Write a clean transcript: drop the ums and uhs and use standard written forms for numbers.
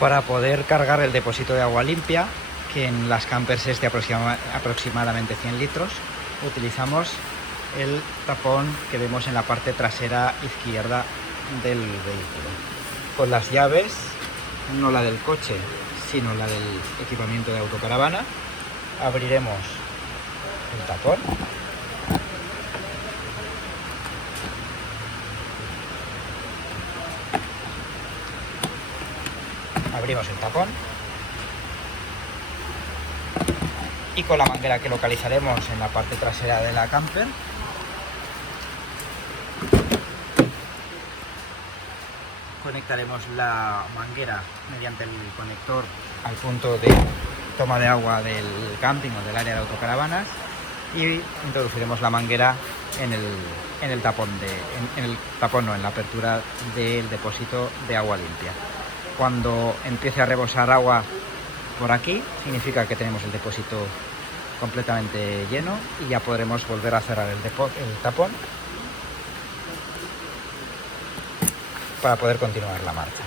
Para poder cargar el depósito de agua limpia, que en las campers es de aproximadamente 100 litros, utilizamos el tapón que vemos en la parte trasera izquierda del vehículo. Con las llaves, no la del coche, sino la del equipamiento de autocaravana, abriremos el tapón. Abrimos el tapón y con la manguera que localizaremos en la parte trasera de la camper, conectaremos la manguera mediante el conector al punto de toma de agua del camping o del área de autocaravanas y introduciremos la manguera en el tapón, en la apertura del depósito de agua limpia. Cuando empiece a rebosar agua por aquí, significa que tenemos el depósito completamente lleno y ya podremos volver a cerrar el tapón para poder continuar la marcha.